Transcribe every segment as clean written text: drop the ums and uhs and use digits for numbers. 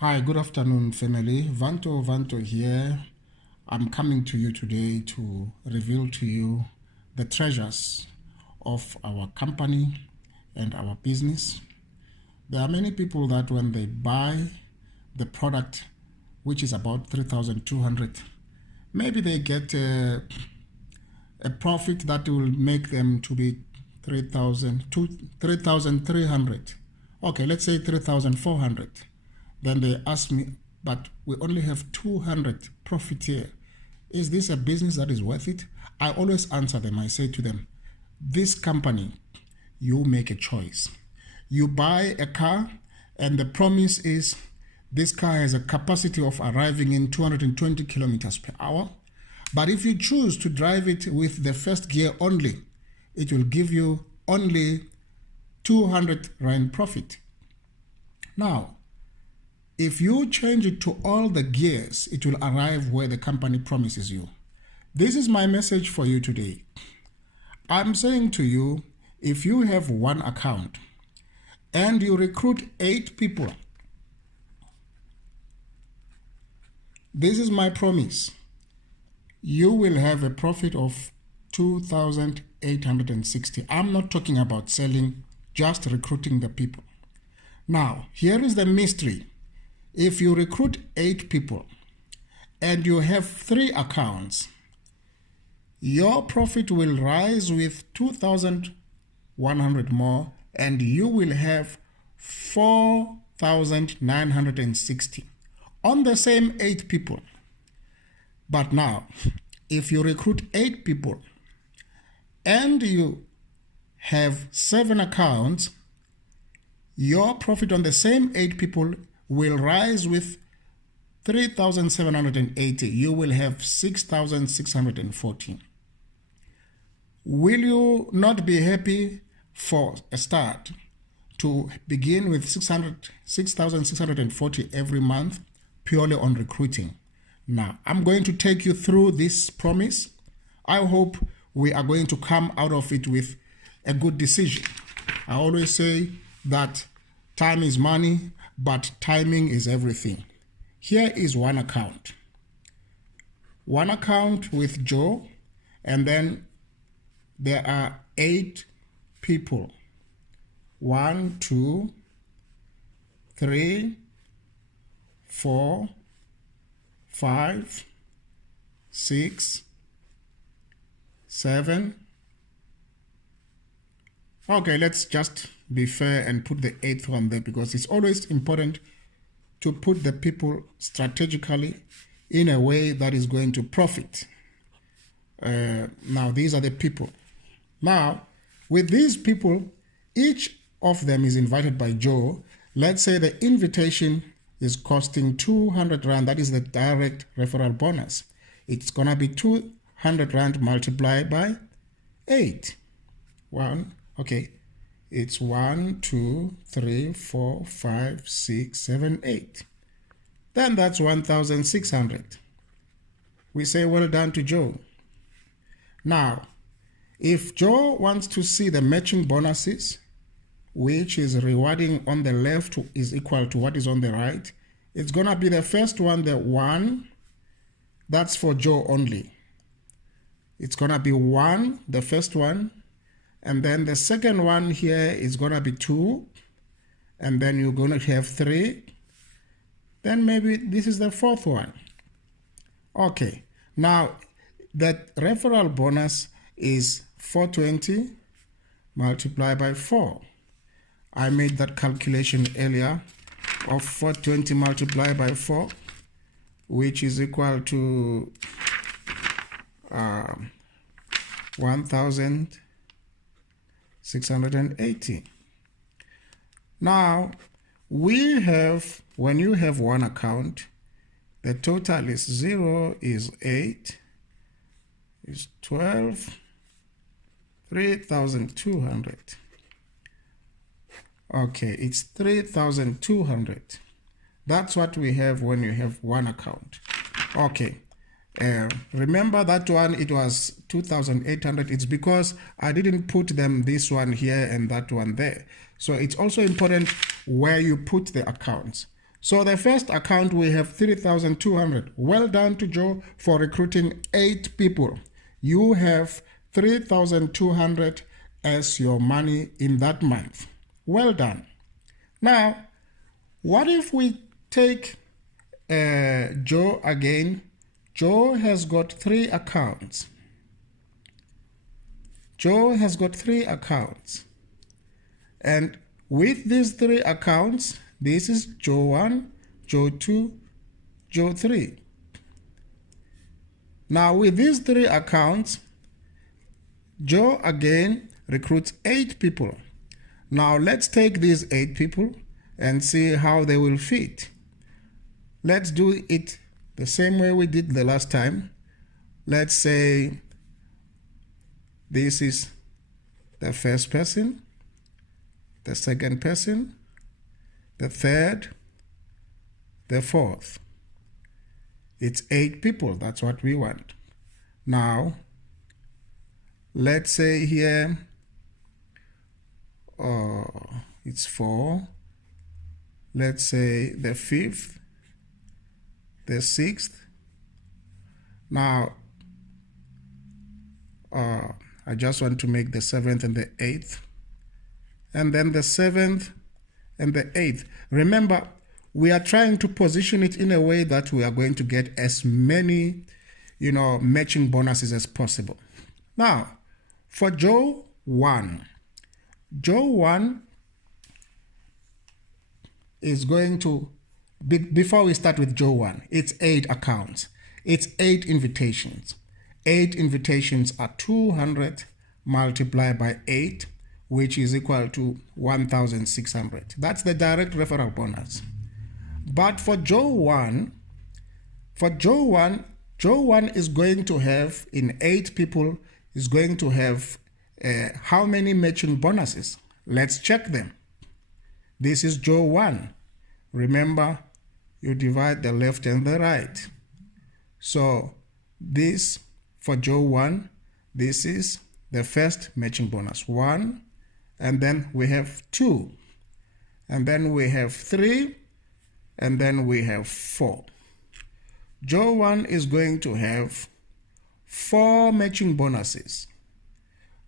Hi, good afternoon, family. Vanto Vanto here. I'm coming to you today to reveal to you the treasures of our company and our business. There are many people that when they buy the product, which is about 3,200, maybe they get a profit that will make them to be 3,300. Okay, let's say 3,400. Then they ask me, but we only have 200 profit here. Is this a business that is worth it? I always answer them. I say to them, this company, you make a choice. You buy a car and the promise is this car has a capacity of arriving in 220 kilometers per hour. But if you choose to drive it with the first gear only, it will give you only 200 Rand profit. Now, if you change it to all the gears, it will arrive where the company promises you. This is my message for you today. I'm saying to you, if you have one account and you recruit 8 people, this is my promise. You will have a profit of 2,860. I'm not talking about selling, just recruiting the people. Now, here is the mystery. If you recruit 8 people and you have 3 accounts, your profit will rise with 2,100 more and you will have 4,960 on the same 8 people. But now, if you recruit 8 people and you have 7 accounts, your profit on the same 8 people will rise with 3,780. You will have 6,614. Will you not be happy for a start to begin with 6,640 every month purely on recruiting? Now, I'm going to take you through this promise. I hope we are going to come out of it with a good decision. I always say that time is money, but timing is everything. Here is one account. One account with Joe, and then there are 8 people. 1, 2, 3, 4, 5, 6, 7. Okay, let's just be fair and put the 8th one there because it's always important to put the people strategically in a way that is going to profit. Now, these are the people. Now, with these people, each of them is invited by Joe. Let's say the invitation is costing 200 Rand. That is the direct referral bonus. It's going to be 200 Rand multiplied by 8. Okay. It's 1, 2, 3, 4, 5, 6, 7, 8. Then that's 1,600. We say well done to Joe. Now, if Joe wants to see the matching bonuses, which is rewarding on the left is equal to what is on the right, it's going to be the first one, the 1, that's for Joe only. It's going to be 1, the first one. And then the second one here is going to be 2. And then you're going to have 3. Then maybe this is the 4th one. Okay. Now, that referral bonus is 420 multiplied by 4. I made that calculation earlier of 420 multiplied by 4, which is equal to 1,680. Now, we have, when you have one account, the total is 0 is 8, is 12, 3,200. Okay, it's 3,200. That's what we have when you have one account. Okay. Remember that one, it was 2,800. It's because I didn't put them this one here and that one there. So it's also important where you put the accounts. So the first account, we have 3,200. Well done to Joe for recruiting 8 people. You have 3,200 as your money in that month. Well done. Now, what if we take Joe again? Joe has got 3 accounts. Joe has got 3 accounts. And with these 3 accounts, this is Joe 1, Joe 2, Joe 3. Now with these 3 accounts, Joe again recruits 8 people. Now let's take these 8 people and see how they will fit. Let's do it the same way we did the last time. Let's say this is the first person, the second person, the third, the fourth. It's 8 people. That's what we want. Now, let's say here, it's 4. Let's say the 5th, the 6th. Now, I just want to make the 7th and the 8th. And then the 7th and the 8th. Remember, we are trying to position it in a way that we are going to get as many, matching bonuses as possible. Now, for Joe 1, Joe 1 is going to, before we start with Joe 1, it's 8 accounts. It's 8 invitations. 8 invitations are 200 multiplied by 8, which is equal to 1,600. That's the direct referral bonus. But for Joe 1, Joe 1 is going to have, in 8 people, is going to have how many matching bonuses? Let's check them. This is Joe 1. Remember, you divide the left and the right. So this, for Joe 1, this is the first matching bonus, 1. And then we have 2, and then we have 3, and then we have 4. Joe 1 is going to have 4 matching bonuses,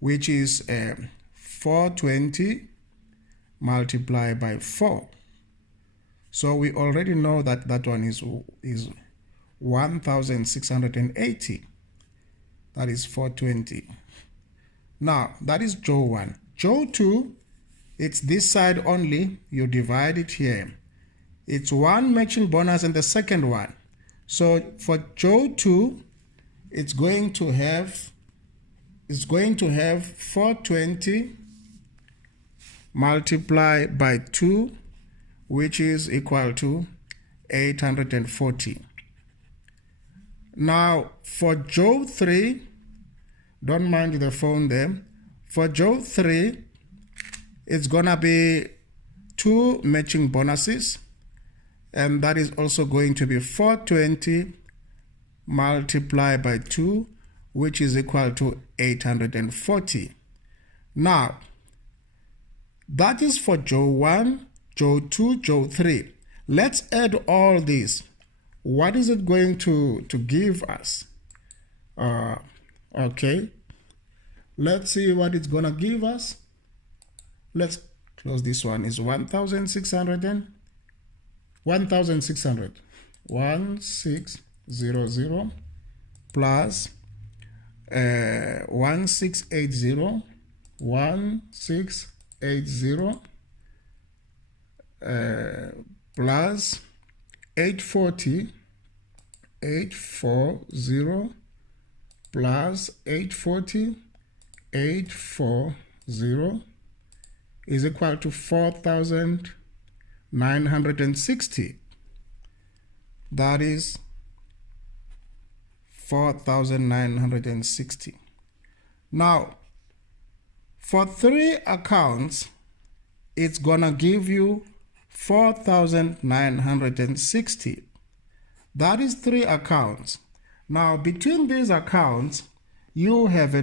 which is 420 multiplied by 4. So we already know that that one is 1,680. That is 420. Now, that is Joe 1. Joe 2, it's this side only. You divide it here. It's 1 matching bonus and the second one. So for Joe 2, it's going to have 420 multiplied by 2, which is equal to 840. Now for Joe 3, don't mind the phone there. For Joe 3, it's gonna be 2 matching bonuses, and that is also going to be 420 multiplied by 2, which is equal to 840. Now, that is for Joe 1, Joe 2, Joe 3. Let's add all these. What is it going to give us? Okay. Let's see what it's gonna give us. Let's close this one. Is 1,600 and 1,600. 1600 plus 1680. 1680 plus 840. 840 plus 840. 840 is equal to 4,960. That is 4,960. Now, for 3 accounts, it's gonna give you 4,960. That is 3 accounts. Now, between these accounts, you have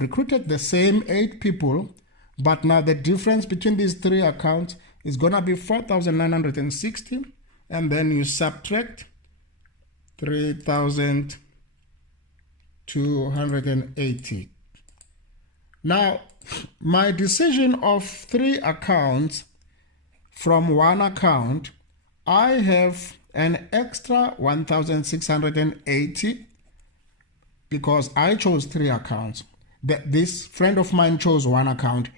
recruited the same 8 people, but now the difference between these 3 accounts is gonna be 4,960 and then you subtract 3,280. Now, my decision of 3 accounts from one account, I have an extra 1,680 because I chose 3 accounts. This friend of mine chose 1 account.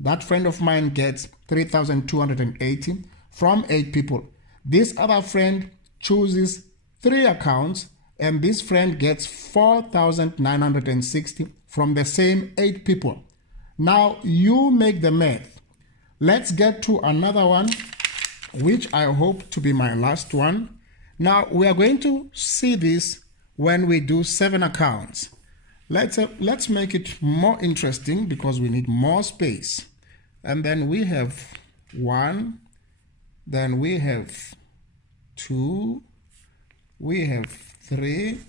That friend of mine gets 3,280 from 8 people. This other friend chooses 3 accounts, and this friend gets 4,960 from the same 8 people. Now you make the math. Let's get to another one, which I hope to be my last one. Now we are going to see this when we do 7 accounts. Let's make it more interesting because we need more space. And then we have 1, then we have 2, we have 3,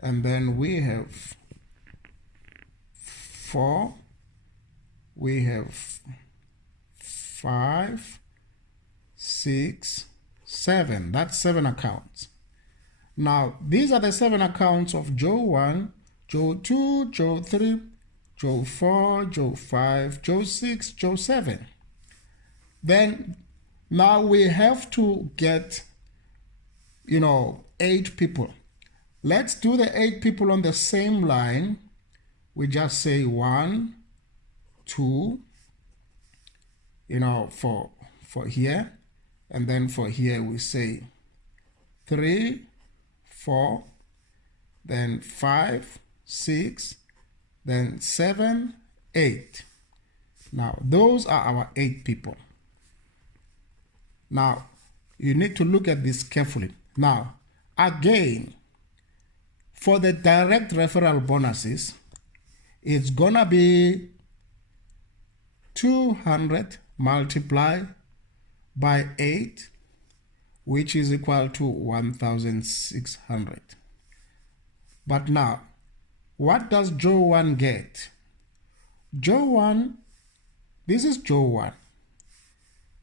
and then we have 4, we have 5, 6, 7. That's 7 accounts. Now, these are the 7 accounts of Joe 1, Joe 2, Joe 3, Joe 4, Joe 5, Joe 6, Joe 7. Then, now we have to get, 8 people. Let's do the 8 people on the same line. We just say 1, 2, for here. And then for here we say 3, 4, then 5, 6, then 7, 8. Now, those are our 8 people. Now, you need to look at this carefully. Now, again, for the direct referral bonuses, it's gonna be 200 multiplied by 8, which is equal to 1,600. But now, what does Joe 1 get? Joe 1, this is Joe 1.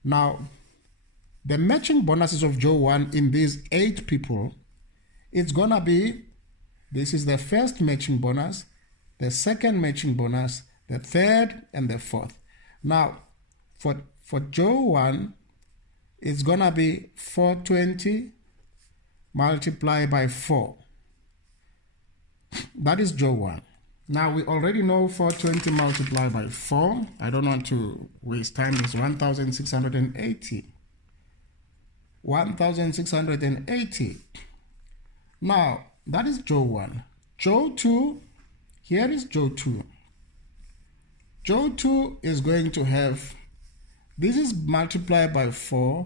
Now, the matching bonuses of Joe 1 in these 8 people, it's gonna be, this is the first matching bonus, the second matching bonus, the third, and the fourth. Now, for Joe 1, it's gonna be 420 multiplied by 4. That is Joe 1. Now we already know 420 multiplied by 4. I don't want to waste time. It's 1,680. 1,680. Now that is Joe 1. Joe 2, here is Joe 2. Joe 2 is going to have, this is multiplied by 4.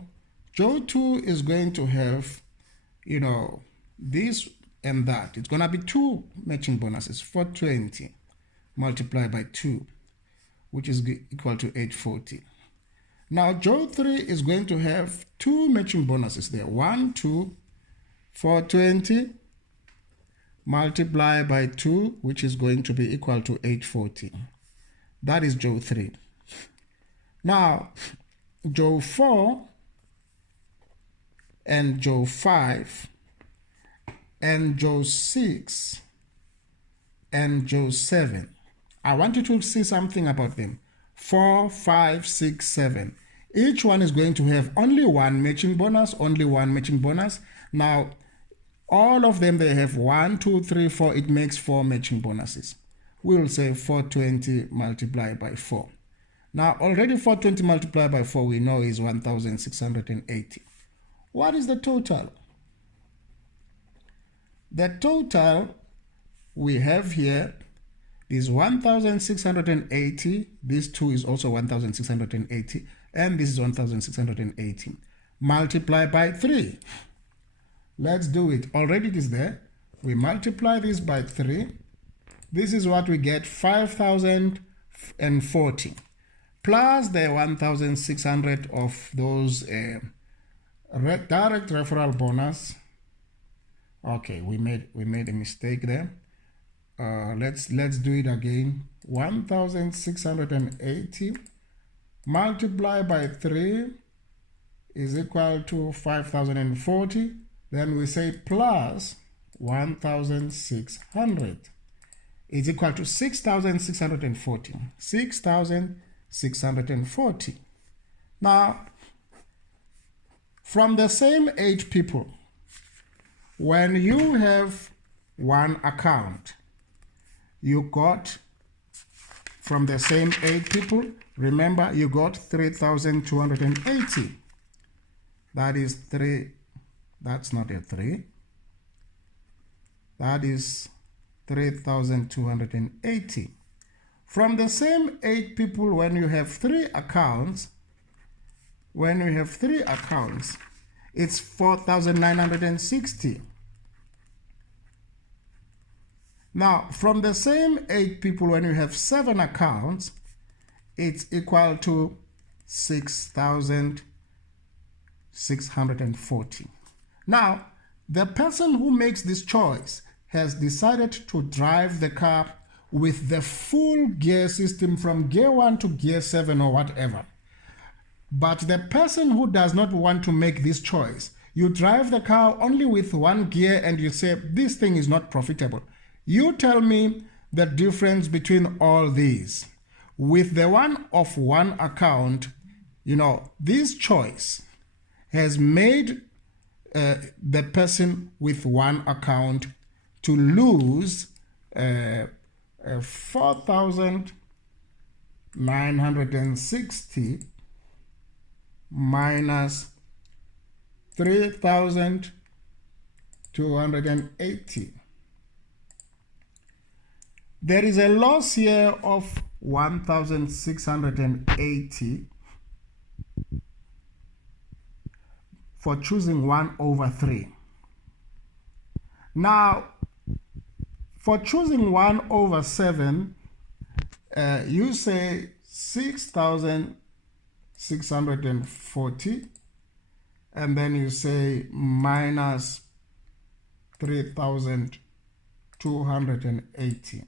Joe 2 is going to have, this and that. It's going to be 2 matching bonuses, 420 multiplied by 2, which is equal to 840. Now, Joe 3 is going to have 2 matching bonuses there. 1, 2, 420 multiplied by 2, which is going to be equal to 840. That is Joe 3. Now, Joe 4 and Joe 5 and Joe 6 and Joe 7. I want you to see something about them. 4, 5, 6, 7. Each one is going to have only 1 matching bonus, only 1 matching bonus. Now, all of them, they have 1, 2, 3, 4. It makes 4 matching bonuses. We will say 420 multiplied by 4. Now, already 420 multiplied by 4, we know is 1,680. What is the total? The total we have here is 1,680. This 2 is also 1,680. And this is 1,680. Multiplied by 3. Let's do it. Already it is there. We multiply this by 3. This is what we get, 5,040. Plus the 1,600 of those direct referral bonus. Okay, we made a mistake there. Let's do it again. 1,680 multiplied by 3 is equal to 5,040. Then we say plus 1,600 is equal to 6,640. 6,640. Now, from the same 8 people, when you have one account, you got, from the same 8 people, remember you got 3,280. That is 3, that's not a 3. That is 3,280. From the same 8 people, when you have 3 accounts, it's 4,960. Now, from the same 8 people, when you have 7 accounts, it's equal to 6,640. Now, the person who makes this choice has decided to drive the car with the full gear system from gear 1 to gear 7 or whatever. But the person who does not want to make this choice, you drive the car only with 1 gear and you say, this thing is not profitable. You tell me the difference between all these. With the one of 1 account, you know, this choice has made the person with 1 account to lose 4,960 minus 3,280. There is a loss here of 1,680 for choosing 1 over 3. Now, for choosing 1 over 7, you say 6,640, and then you say minus 3,280.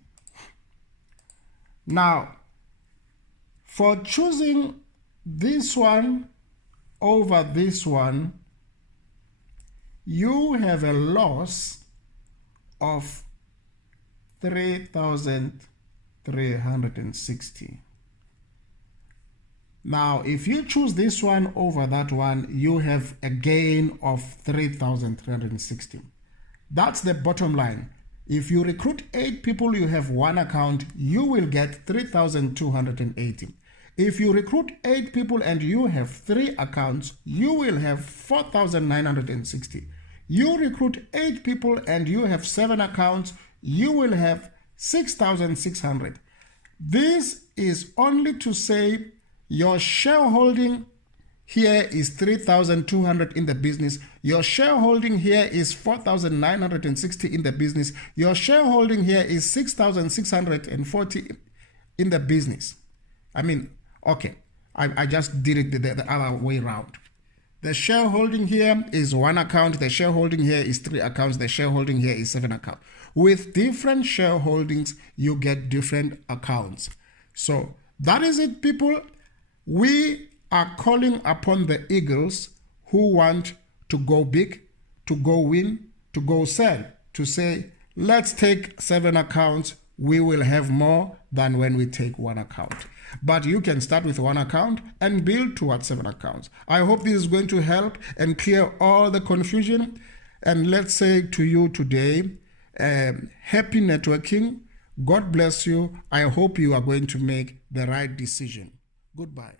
Now, for choosing this one over this one, you have a loss of 3,360. Now, if you choose this one over that one, you have a gain of 3,360. That's the bottom line. If you recruit 8 people, you have 1 account, you will get 3,280. If you recruit 8 people and you have 3 accounts, you will have 4,960. You recruit 8 people and you have 7 accounts, you will have 6,600. This is only to say your shareholding here is 3,200 in the business. Your shareholding here is 4,960 in the business. Your shareholding here is 6,640 in the business. I mean, okay, I just did it the other way around. The shareholding here is 1 account. The shareholding here is 3 accounts. The shareholding here is 7 accounts. With different shareholdings, you get different accounts. So that is it, people. We are calling upon the eagles who want to go big, to go win, to go sell, to say, let's take 7 accounts. We will have more than when we take 1 account. But you can start with 1 account and build towards 7 accounts. I hope this is going to help and clear all the confusion. And let's say to you today, happy networking. God bless you. I hope you are going to make the right decision. Goodbye.